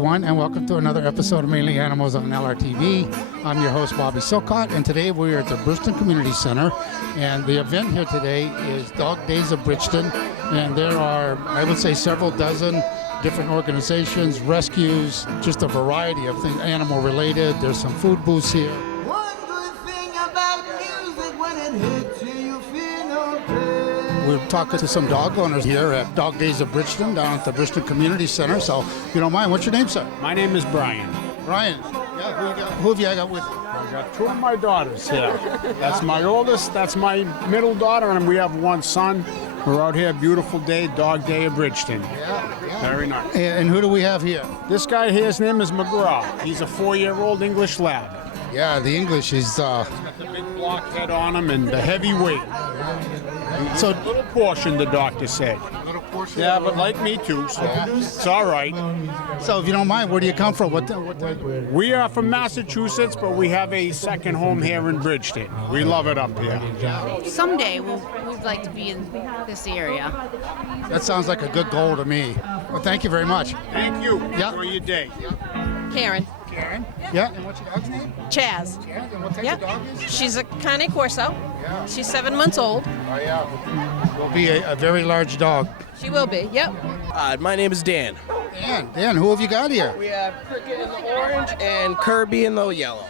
everyone, and welcome to another episode of Mainly Animals on LRTV. I'm your host, Bobby Silcott, and today we're at the Bridgton Community Center, and the event here today is Dog Days of Bridgton, and there are, I would say, several dozen different organizations, rescues, just a variety of things, animal-related. There's some food booths here. One good thing about music, when it hits you, you feel no pain. We're talking to some dog owners here at Dog Days of Bridgton down at the Bridgton Community Center. So, if you don't mind, what's your name, sir? My name is Brian. Brian. Yeah, who have you got with you? I got two of my daughters here. That's my oldest, that's my middle daughter, and we have one son. We're out here, beautiful day, Dog Day of Bridgton. Yeah. Very nice. And who do we have here? This guy here, his name is McGraw. He's a 4-year-old English lab. Yeah, the English is... He's got the big block head on him and the heavy weight. So, A little portion, the doctor said. little portion. Yeah, but like me too, so it's all right. So, if you don't mind, where do you come from? What We are from Massachusetts, but we have a second home here in Bridgton. We love it up here. Someday we'd like to be in this area. That sounds like a good goal to me. Well, thank you very much. Thank you. Yeah. Enjoy your day. Karen. Karen? Yeah, and what's your dog's name? Chaz. Karen, and what type Yep. of dog is? She's a Cane Corso. Yeah. She's 7 months old. Oh, yeah. Will be a very large dog. She will be. Yep. My name is Dan. Dan, who have you got here? We have Cricket in the orange and Kirby in the yellow.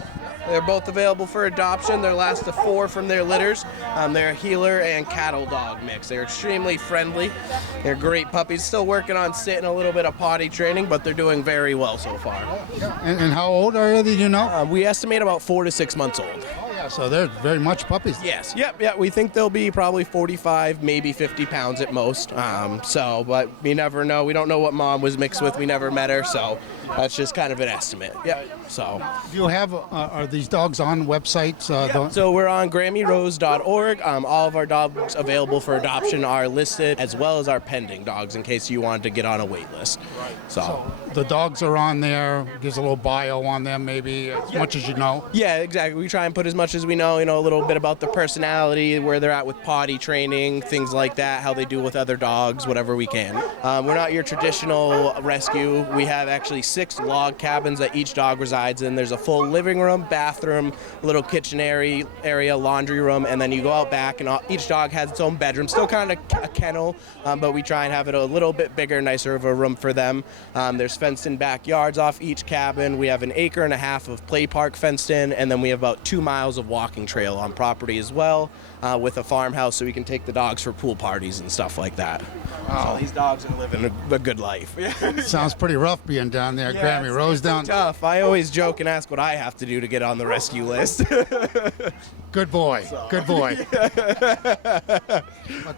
They're both available for adoption. They're last of 4 from their litters. They're a healer and cattle dog mix. They're extremely friendly. They're great puppies. Still working on sitting a little bit of potty training, but they're doing very well so far. And how old are they, do you know? We estimate about 4 to 6 months old. Oh, yeah, so they're very much puppies. Yes. Yep. We think they'll be probably 45, maybe 50 pounds at most. But we never know. We don't know what mom was mixed with. We never met her, so that's just kind of an estimate. Yeah. So. Do you have, are these dogs on websites? So we're on GrammyRose.org. All of our dogs available for adoption are listed, as well as our pending dogs, in case you wanted to get on a wait list. So the dogs are on there, gives a little bio on them maybe, as much as you know. yeah, exactly. We try and put as much as we know, a little bit about their personality, where they're at with potty training, things like that, how they do with other dogs, whatever we can. We're not your traditional rescue. We have actually 6 log cabins that each dog resides in. There's a full living room, bathroom, little kitchen area, laundry room, and then you go out back, and each dog has its own bedroom. Still kind of a kennel, but we try and have it a little bit bigger, nicer of a room for them. There's fenced-in backyards off each cabin. We have an 1.5 acres of play park fenced in, and then we have about 2 miles of walking trail on property as well, with a farmhouse, so we can take the dogs for pool parties and stuff like that. Wow. So these dogs are living a good life. Sounds pretty rough being down there, Grammy Rose down. Tough. I always joke and ask what I have to do to get on the rescue list. Good boy. Good boy. Well,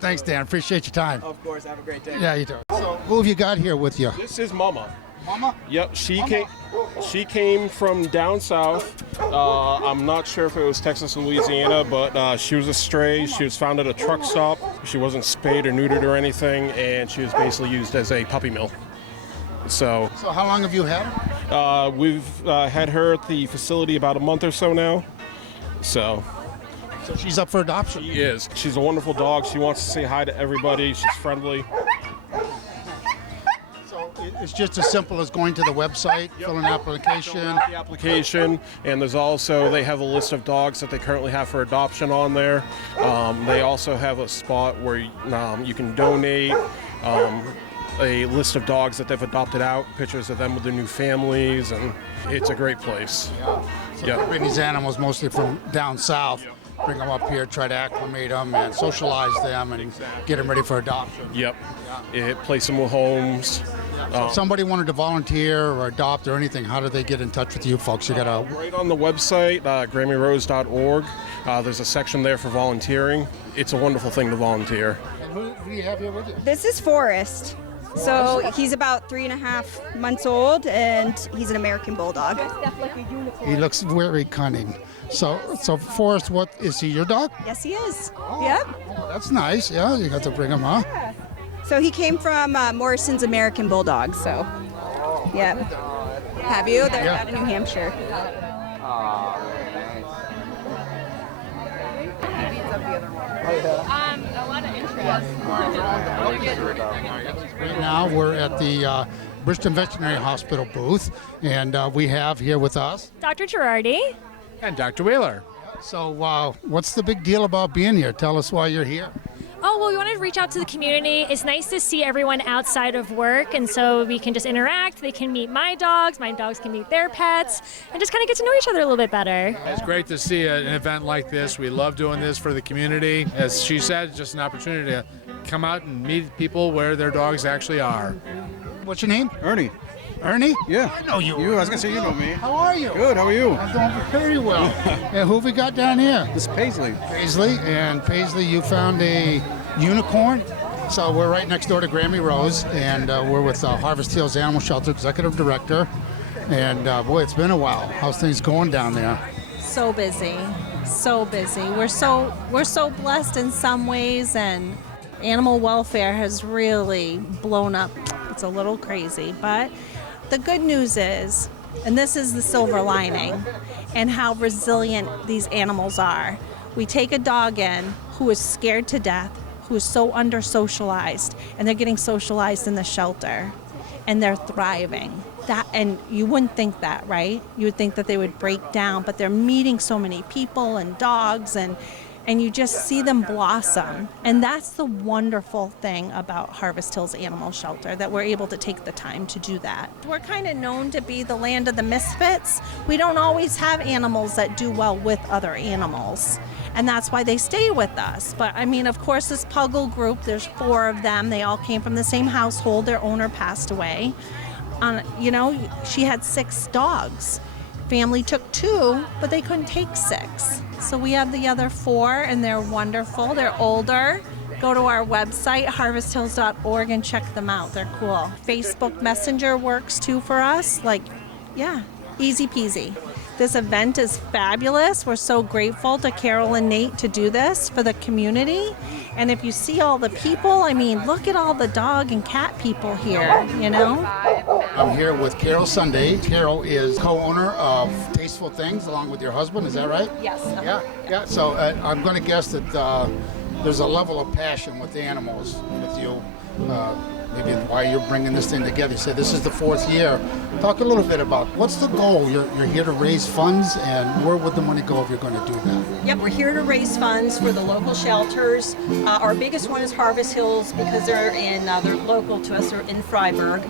thanks, Dan. Appreciate your time. Of course. Have a great day. Yeah, you do. So, who have you got here with you? This is Mama. Mama? Yep, she came from down south. I'm not sure if it was Texas and Louisiana, but she was a stray. She was found at a truck stop. She wasn't spayed or neutered or anything, and she was basically used as a puppy mill. So how long have you had her? we've had her at the facility about a month or so now. So She's up for adoption. she is. She's a wonderful dog. She wants to say hi to everybody. She's friendly. It's just as simple as going to the website, fill an application. The application, and there's also, they have a list of dogs that they currently have for adoption on there. They also have a spot where you can donate a list of dogs that they've adopted out, pictures of them with their new families, and it's a great place. So bring these animals mostly from down south, bring them up here, try to acclimate them and socialize them and get them ready for adoption. Yep. It place them with homes. So if somebody wanted to volunteer or adopt or anything, how do they get in touch with you folks? You got Right on the website, GrammyRose.org. There's a section there for volunteering. It's a wonderful thing to volunteer. Who do you have here with you? This is Forrest. So he's about 3.5 months old, and he's an American Bulldog. He looks very cunning. So Forrest, what is he? Your dog? Yes, he is. Yep. Oh, that's nice. Yeah, you got to bring him, huh? So he came from Morrison's American Bulldog. So, yeah. Have you? They're out of New Hampshire. A lot of interest. Right now we're at the Bridgton Veterinary Hospital booth, and we have here with us Dr. Girardi. And Dr. Wheeler. So what's the big deal about being here? Tell us why you're here. Oh, well, we wanted to reach out to the community. It's nice to see everyone outside of work, and so we can just interact. They can meet my dogs can meet their pets, and just kind of get to know each other a little bit better. It's great to see an event like this. We love doing this for the community. As she said, it's just an opportunity to come out and meet people where their dogs actually are. What's your name? Ernie. Ernie? Yeah. I know you. I was going to say you know me. How are you? Good, how are you? I'm doing very well. And who have we got down here? This is Paisley. Paisley. And Paisley, you found a unicorn. So we're right next door to Grammy Rose, and we're with Harvest Hills Animal Shelter Executive Director. And boy, it's been a while. How's things going down there? So busy, so busy. We're so blessed in some ways, and animal welfare has really blown up. It's a little crazy, but the good news is, and this is the silver lining, and how resilient these animals are. We take a dog in who is scared to death, who is so under-socialized, and they're getting socialized in the shelter, and they're thriving. And you wouldn't think that, right? You would think that they would break down, but they're meeting so many people and dogs, and you just see them blossom. And that's the wonderful thing about Harvest Hills Animal Shelter, that we're able to take the time to do that. We're kind of known to be the land of the misfits. We don't always have animals that do well with other animals, and that's why they stay with us. But I mean, of course, this Puggle group, there's 4 of them. They all came from the same household. Their owner passed away. She had 6 dogs. Family took 2, but they couldn't take 6. So we have the other 4, and they're wonderful. They're older. Go to our website, harvesthills.org, and check them out. They're cool. Facebook Messenger works too for us. Easy peasy. This event is fabulous. We're so grateful to Carol and Nate to do this for the community. And if you see all the people, I mean, look at all the dog and cat people here, I'm here with Carol Sunday. Carol is co-owner of Tasteful Things along with your husband, is that right? Yes. Yeah. So I'm going to guess that there's a level of passion with the animals with you. Maybe why you're bringing this thing together. You said this is the 4th year. Talk a little bit about what's the goal? You're here to raise funds, and where would the money go if you're going to do that? Yep, we're here to raise funds for the local shelters. Our biggest one is Harvest Hills because they're local to us. They're in Freiburg.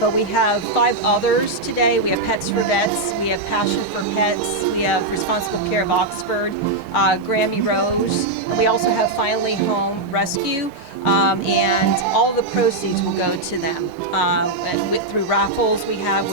But we have 5 others today. We have Pets for Vets. We have Passion for Pets. We have Responsible Care of Oxford, Grammy Rose. And we also have Finally Home Rescue. And all the proceeds will go to them. Through raffles we have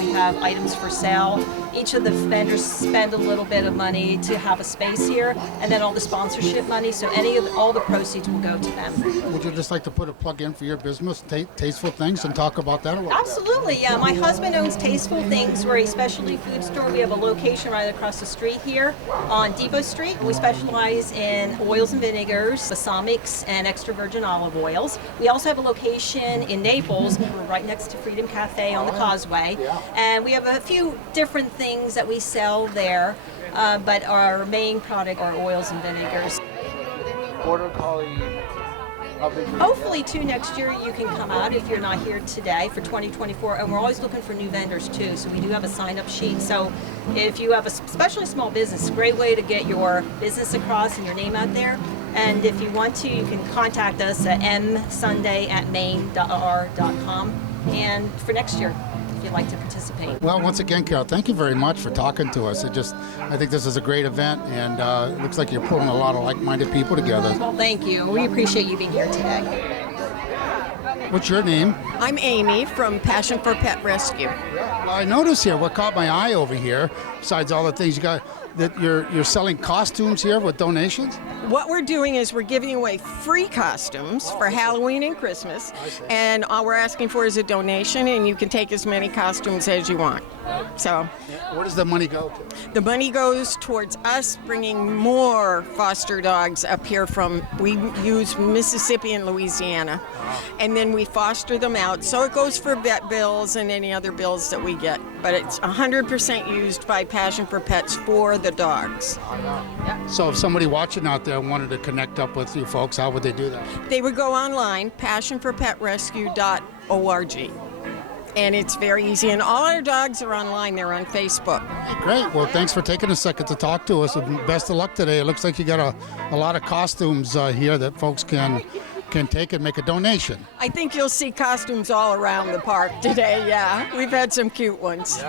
items for sale. Each of the vendors spend a little bit of money to have a space here, and then all the sponsorship money, so all the proceeds will go to them. Would you just like to put a plug in for your business, Tasteful Things, and talk about that a little? Absolutely, yeah. My husband owns Tasteful Things. We're a specialty food store. We have a location right across the street here on Depot Street. We specialize in oils and vinegars, balsamics, and extra virgin olive oils. We also have a location in Naples. We're right next to Freedom Cafe on the Causeway. And we have a few different things that we sell there, but our main product are oils and vinegars. Border Collie. Hopefully, too, next year you can come out if you're not here today for 2024. And we're always looking for new vendors, too. So we do have a sign-up sheet. So if you have especially a small business, a great way to get your business across and your name out there. And if you want to, you can contact us at msunday@maine.r.com. And for next year, if you'd like to participate. Well, once again, Carol, thank you very much for talking to us. I think this is a great event, and it looks like you're pulling a lot of like-minded people together. Well, thank you. We appreciate you being here today. What's your name? I'm Amy from Passion for Pet Rescue. Well, I noticed here, what caught my eye over here, besides all the things you got, that you're selling costumes here with donations? What we're doing is we're giving away free costumes for Halloween and Christmas, and all we're asking for is a donation, and you can take as many costumes as you want. So, where does the money go to? The money goes towards us bringing more foster dogs up here we use Mississippi and Louisiana, and then we foster them out. So it goes for vet bills and any other bills that we get, but it's 100% used by Passion for Pets for with the dogs. So if somebody watching out there wanted to connect up with you folks, how would they do that? They would go online, passionforpetrescue.org. And it's very easy. And all our dogs are online. They're on Facebook. Great. Well, thanks for taking a second to talk to us. And best of luck today. It looks like you got a lot of costumes here that folks can take and make a donation. I think you'll see costumes all around the park today, yeah. We've had some cute ones.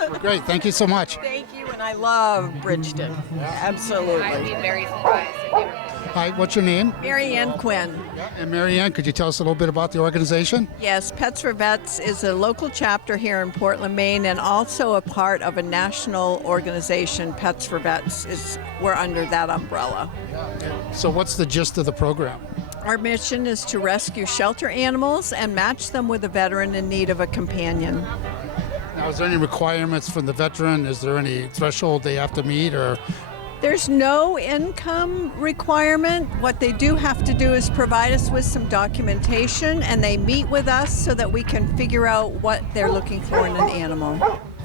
Well, great. Thank you so much. Thank you, and I love Bridgton. Absolutely. I'd be very surprised if they were. Hi, what's your name? Mary Ann Quinn. And Mary Ann, could you tell us a little bit about the organization? Yes, Pets for Vets is a local chapter here in Portland, Maine, and also a part of a national organization. Pets for Vets we're under that umbrella. So what's the gist of the program? Our mission is to rescue shelter animals and match them with a veteran in need of a companion. Now, is there any requirements from the veteran? Is there any threshold they have to meet, or? There's no income requirement. What they do have to do is provide us with some documentation, and they meet with us so that we can figure out what they're looking for in an animal.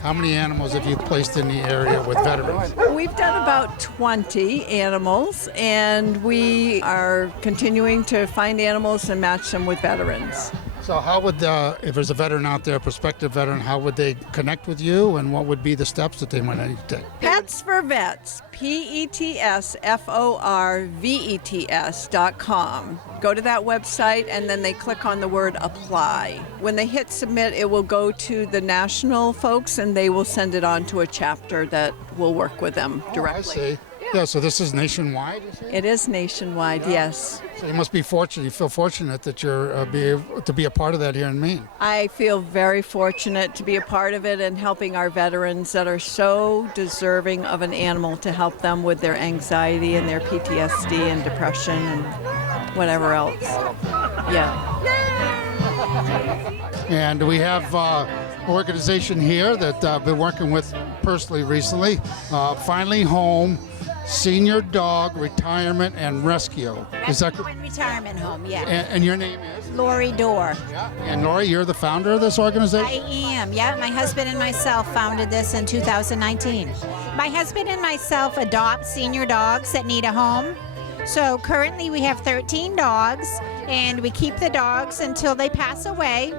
How many animals have you placed in the area with veterans? We've done about 20 animals, and we are continuing to find animals and match them with veterans. So how would, if there's a veteran out there, a prospective veteran, how would they connect with you, and what would be the steps that they might need to take? Pets for Vets, PETSFORVETS.com. Go to that website, and then they click on the word apply. When they hit submit, it will go to the national folks, and they will send it on to a chapter that will work with them directly. I see. Yeah, so this is nationwide, you say? It is nationwide, yes. So you must be fortunate. You feel fortunate that you're to be a part of that here in Maine. I feel very fortunate to be a part of it and helping our veterans that are so deserving of an animal to help them with their anxiety and their PTSD and depression and whatever else. Yeah. And we have an organization here that I've been working with personally recently, Finally Home Senior Dog Retirement and Rescue. Is that correct? Retirement home, yeah. And your name is? Lori Dorr. And Lori, you're the founder of this organization? I am, yeah. My husband and myself founded this in 2019. My husband and myself adopt senior dogs that need a home. So currently we have 13 dogs, and we keep the dogs until they pass away.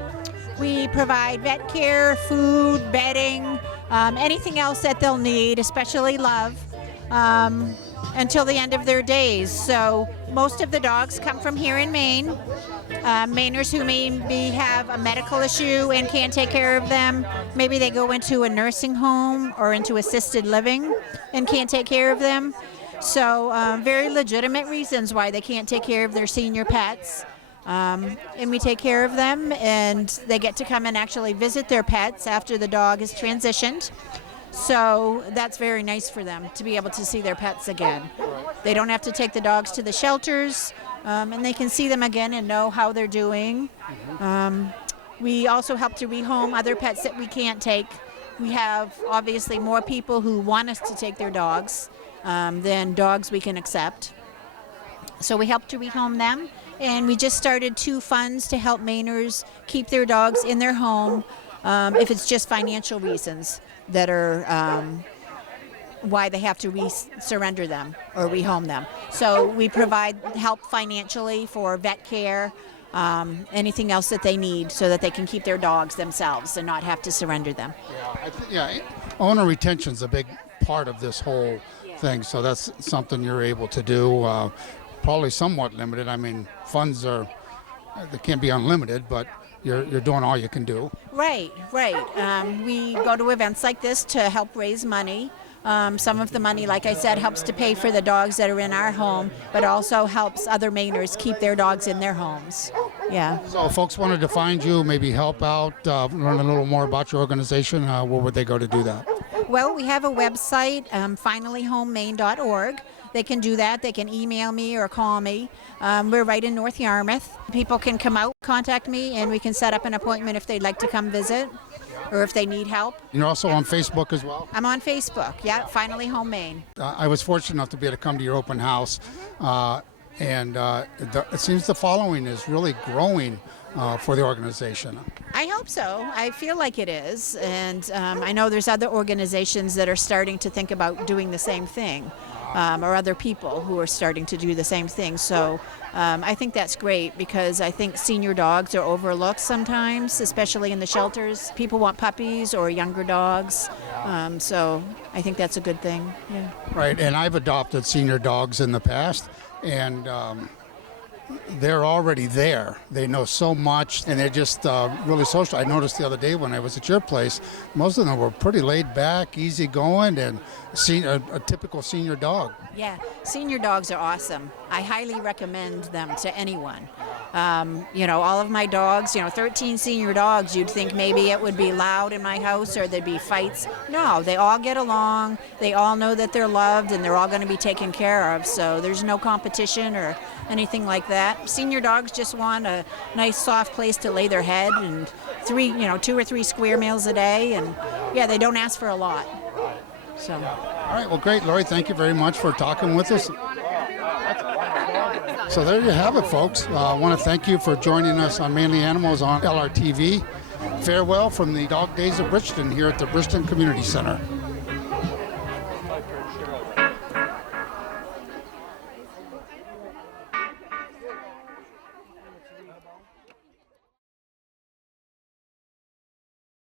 We provide vet care, food, bedding, anything else that they'll need, especially love. Until the end of their days. So most of the dogs come from here in Maine. Mainers who maybe have a medical issue and can't take care of them. Maybe they go into a nursing home or into assisted living and can't take care of them. So very legitimate reasons why they can't take care of their senior pets. And we take care of them, and they get to come and actually visit their pets after the dog is transitioned. So that's very nice for them to be able to see their pets again. They don't have to take the dogs to the shelters, and they can see them again and know how they're doing. We also help to rehome other pets that we can't take. We have obviously more people who want us to take their dogs than dogs we can accept. So we help to rehome them, and we just started 2 funds to help Mainers keep their dogs in their home if it's just financial reasons that are why they have to surrender them or rehome them. So we provide help financially for vet care, anything else that they need so that they can keep their dogs themselves and not have to surrender them. Yeah, owner retention is a big part of this whole thing, so that's something you're able to do. Probably somewhat limited. I mean, funds they can't be unlimited, but you're doing all you can do. Right. We go to events like this to help raise money. Some of the money, like I said, helps to pay for the dogs that are in our home, but also helps other Mainers keep their dogs in their homes. Yeah. So if folks wanted to find you, maybe help out, learn a little more about your organization, where would they go to do that? Well, we have a website, finallyhomemaine.org. They can do that. They can email me or call me. We're right in North Yarmouth. People can come out, contact me, and we can set up an appointment if they'd like to come visit or if they need help. You're also on Facebook as well? I'm on Facebook, yeah, Finally Home Maine. I was fortunate enough to be able to come to your open house. and it seems the following is really growing for the organization. I hope so. I feel like it is. And I know there's other organizations that are starting to think about doing the same thing, or other people who are starting to do the same thing. So I think that's great because I think senior dogs are overlooked sometimes, especially in the shelters. People want puppies or younger dogs. So I think that's a good thing. Yeah. Right, and I've adopted senior dogs in the past, and they're already there. They know so much, and they're just really social. I noticed the other day when I was at your place, most of them were pretty laid back, easygoing, and a typical senior dog. Yeah, senior dogs are awesome. I highly recommend them to anyone. All of my dogs, 13 senior dogs, you'd think maybe it would be loud in my house or there'd be fights. No, they all get along. They all know that they're loved and they're all going to be taken care of. So there's no competition or anything like that. Senior dogs just want a nice soft place to lay their head and 2 or 3 square meals a day. And yeah, they don't ask for a lot. So. All right, well, great, Lori. Thank you very much for talking with us. So there you have it, folks. I want to thank you for joining us on Mainly Animals on LRTV. Farewell from the Dog Days of Bridgton here at the Bridgton Community Center.